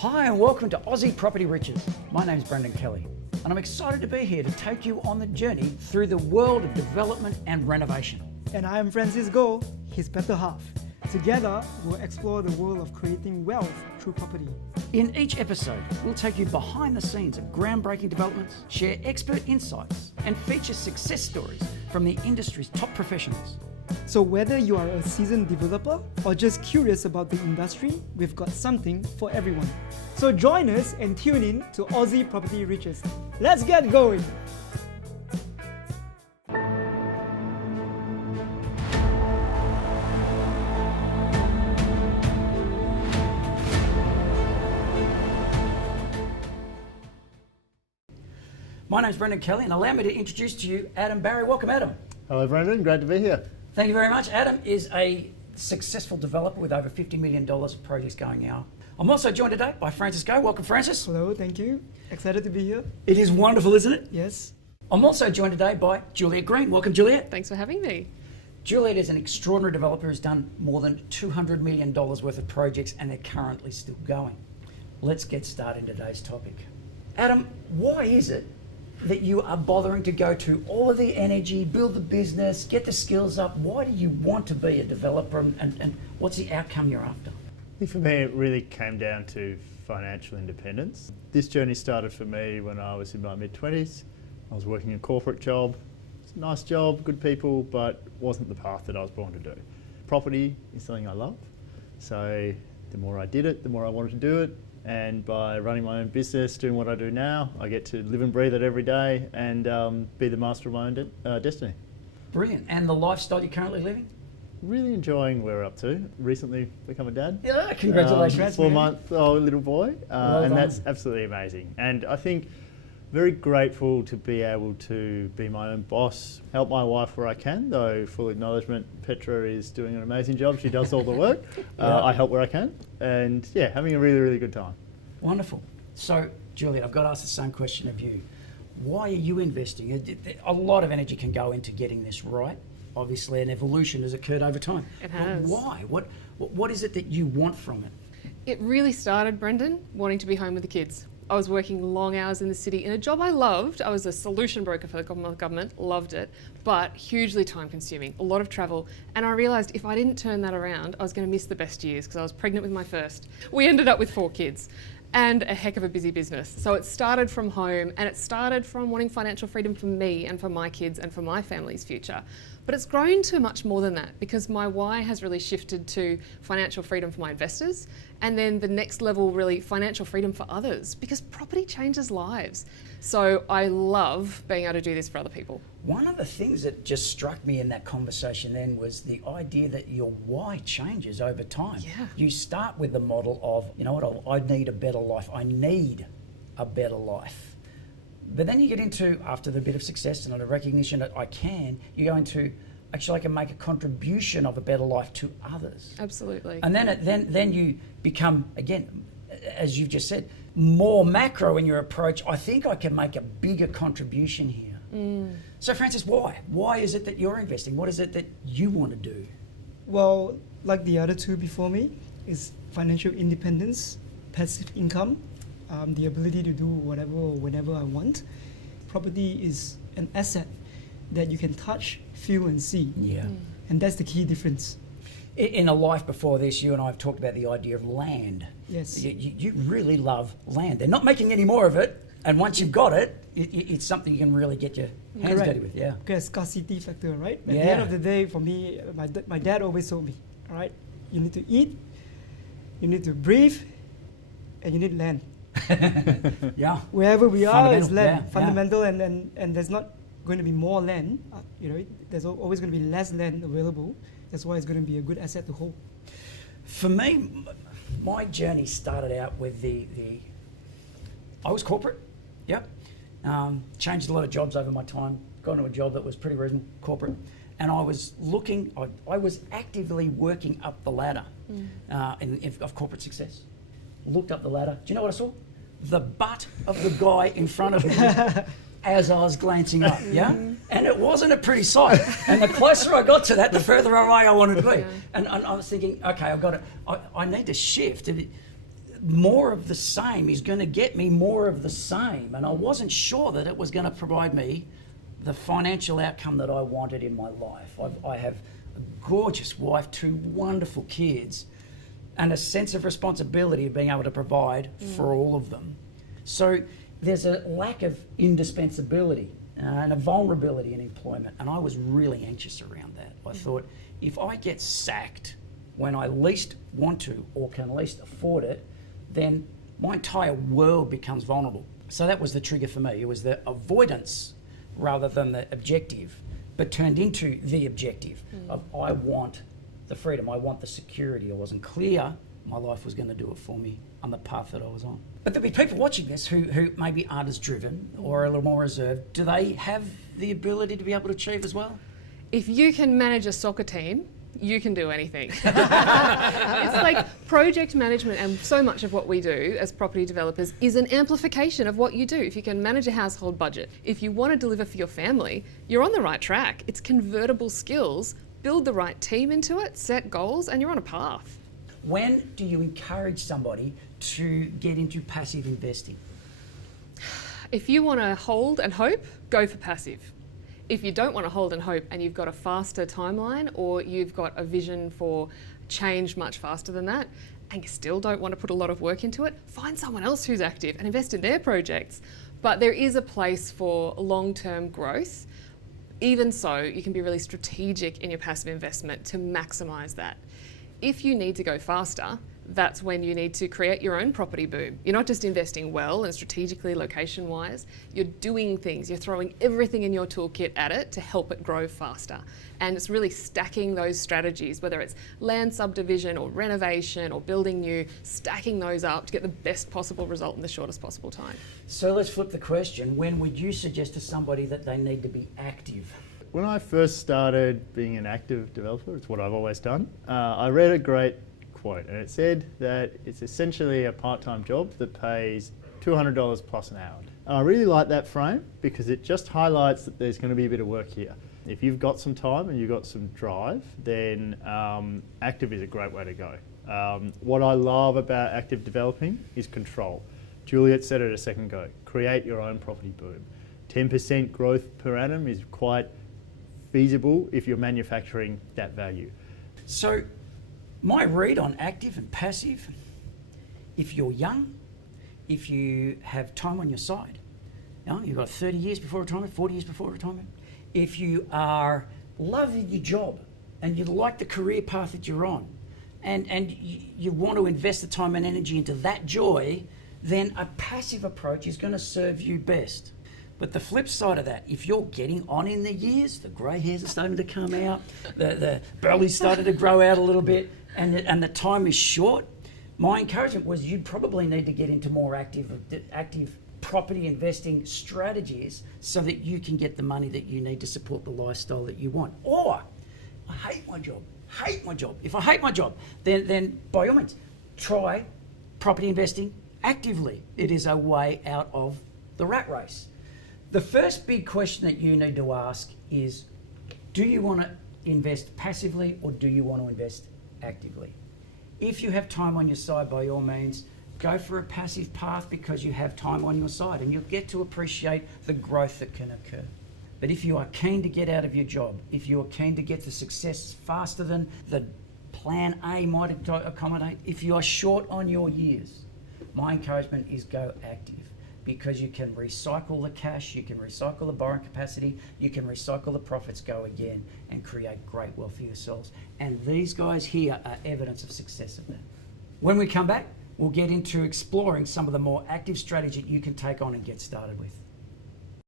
Hi and welcome to Aussie Property Riches. My name's Brendan Kelly and I'm excited to be here to take you on the journey through the world of development and renovation. And I am Francis Goh, his better half. Together, we'll explore the world of creating wealth through property. In each episode, we'll take you behind the scenes of groundbreaking developments, share expert insights, and feature success stories from the industry's top professionals. So whether you are a seasoned developer or just curious about the industry, we've got something for everyone. So join us and tune in to Aussie Property Riches. Let's get going! My name's Brendan Kelly and allow me to introduce to you Adam Barry. Welcome, Adam. Hello, Brendan. Great to be here. Thank you very much. Adam is a successful developer with over $50 million of projects going now. I'm also joined today by Francis Goh. Welcome, Francis. Hello, thank you. Excited to be here. It is wonderful, isn't it? Yes. I'm also joined today by Juliet Green. Welcome, Juliet. Thanks for having me. Juliet is an extraordinary developer who's done more than $200 million worth of projects and they're currently still going. Let's get started in today's topic. Adam, why is it that you are bothering to go to all of the energy, build the business, get the skills up? Why do you want to be a developer and what's the outcome you're after? I think for me it really came down to financial independence. This journey started for me when I was in my mid-20s. I was working a corporate job. It's a nice job, good people, but wasn't the path that I was born to do. Property is something I love, so the more I did it, the more I wanted to do it. And by running my own business, doing what I do now, I get to live and breathe it every day and be the master of my own destiny. Brilliant. And the lifestyle you're currently living? Really enjoying where we're up to. Recently become a dad. Yeah, congratulations. 4-month-old little boy, Well and done. that's absolutely amazing. And I think very grateful to be able to be my own boss, help my wife where I can, though full acknowledgement, Petra is doing an amazing job. She does all the work. I help where I can. And yeah, having a really, really good time. Wonderful. So, Juliet, I've got to ask the same question of you. Why are you investing? A lot of energy can go into getting this right. Obviously, an evolution has occurred over time. It has. But why? What is it that you want from it? It really started, Brendan, wanting to be home with the kids. I was working long hours in the city in a job I loved. I was a solution broker for the government, loved it, but hugely time consuming, a lot of travel. And I realised if I didn't turn that around, I was going to miss the best years because I was pregnant with my first. We ended up with 4 kids and a heck of a busy business. So it started from home and it started from wanting financial freedom for me and for my kids and for my family's future. But it's grown to much more than that because my why has really shifted to financial freedom for my investors and then the next level really financial freedom for others because property changes lives. So I love being able to do this for other people. One of the things that just struck me in that conversation then was the idea that your why changes over time. Yeah. You start with the model of, you know what, I need a better life. I need a better life. But then you get into, after the bit of success and the recognition that I can, you go into, actually I can make a contribution of a better life to others. Absolutely. And then you become, again, as you've just said, more macro in your approach. I think I can make a bigger contribution here. So Francis, why? Why is it that you're investing? What is it that you want to do? Well, like the other two before me, is financial independence, passive income, the ability to do whatever or whenever I want. Property is an asset that you can touch, feel and see. Yeah. And that's the key difference. In a life before this, you and I have talked about the idea of land. Yes. You really love land. They're not making any more of it, and once you've got it, it's something you can really get your hands Correct. dirty with. Yeah. Okay, scarcity factor, right? At Yeah. the end of the day, for me, my dad always told me, all right, you need to eat, you need to breathe, and you need land. Yeah. Wherever we are is Fundamental, land, yeah, fundamental, and there's not going to be more land. There's always going to be less land available. That's why it's going to be a good asset to hold. For me, my journey started out with I was corporate, yep. Changed a lot of jobs over my time, got into a job that was pretty reasonable, corporate. And I was I was actively working up the ladder of corporate success. Looked up the ladder. Do you know what I saw? The butt of the guy in front of me as I was glancing up, yeah? And it wasn't a pretty sight. And the closer I got to that, the further away I wanted to be. Yeah. And I was thinking, okay, I need to shift. more of the same is going to get me more of the same. And I wasn't sure that it was going to provide me the financial outcome that I wanted in my life. I have a gorgeous wife, 2 wonderful kids, and a sense of responsibility of being able to provide for all of them. So there's a lack of indispensability and a vulnerability in employment. And I was really anxious around that. I thought, if I get sacked when I least want to or can least afford it, then my entire world becomes vulnerable. So that was the trigger for me. It was the avoidance rather than the objective, but turned into the objective of I want the freedom, I want the security. I wasn't clear my life was going to do it for me on the path that I was on. But there'll be people watching this who maybe aren't as driven or a little more reserved. Do they have the ability to be able to achieve as well? If you can manage a soccer team, you can do anything. It's like project management, and so much of what we do as property developers is an amplification of what you do. If you can manage a household budget, if you want to deliver for your family, you're on the right track. It's convertible skills. Build the right team into it, set goals, and you're on a path. When do you encourage somebody to get into passive investing? If you want to hold and hope, go for passive. If you don't want to hold and hope and you've got a faster timeline, or you've got a vision for change much faster than that, and you still don't want to put a lot of work into it, find someone else who's active and invest in their projects. But there is a place for long-term growth. Even so, you can be really strategic in your passive investment to maximise that. If you need to go faster, that's when you need to create your own property boom. You're not just investing well and strategically, location-wise, you're doing things, you're throwing everything in your toolkit at it to help it grow faster. And it's really stacking those strategies, whether it's land subdivision or renovation or building new, stacking those up to get the best possible result in the shortest possible time. So let's flip the question. When would you suggest to somebody that they need to be active? When I first started being an active developer, it's what I've always done, I read a great quote, and it said that it's essentially a part-time job that pays $200 plus an hour. And I really like that frame because it just highlights that there's going to be a bit of work here. If you've got some time and you've got some drive, then active is a great way to go. What I love about active developing is control. Juliet said it a second ago, create your own property boom. 10% growth per annum is quite feasible if you're manufacturing that value. So my read on active and passive, if you're young, if you have time on your side, you've got 30 years before retirement, 40 years before retirement, if you are loving your job and you like the career path that you're on, and you want to invest the time and energy into that joy, then a passive approach is going to serve you best. But the flip side of that, if you're getting on in the years, the grey hairs are starting to come out, the belly's started to grow out a little bit, and the time is short, my encouragement was you'd probably need to get into more active property investing strategies so that you can get the money that you need to support the lifestyle that you want. Or, I hate my job. If I hate my job, then by all means, try property investing actively. It is a way out of the rat race. The first big question that you need to ask is, do you want to invest passively or do you want to invest actively? If you have time on your side, by all means, go for a passive path because you have time on your side and you'll get to appreciate the growth that can occur. But if you are keen to get out of your job, if you are keen to get to success faster than the plan A might accommodate, if you are short on your years, my encouragement is go active. Because you can recycle the cash, you can recycle the borrowing capacity, you can recycle the profits, go again and create great wealth for yourselves. And these guys here are evidence of success of that. When we come back, we'll get into exploring some of the more active strategies you can take on and get started with.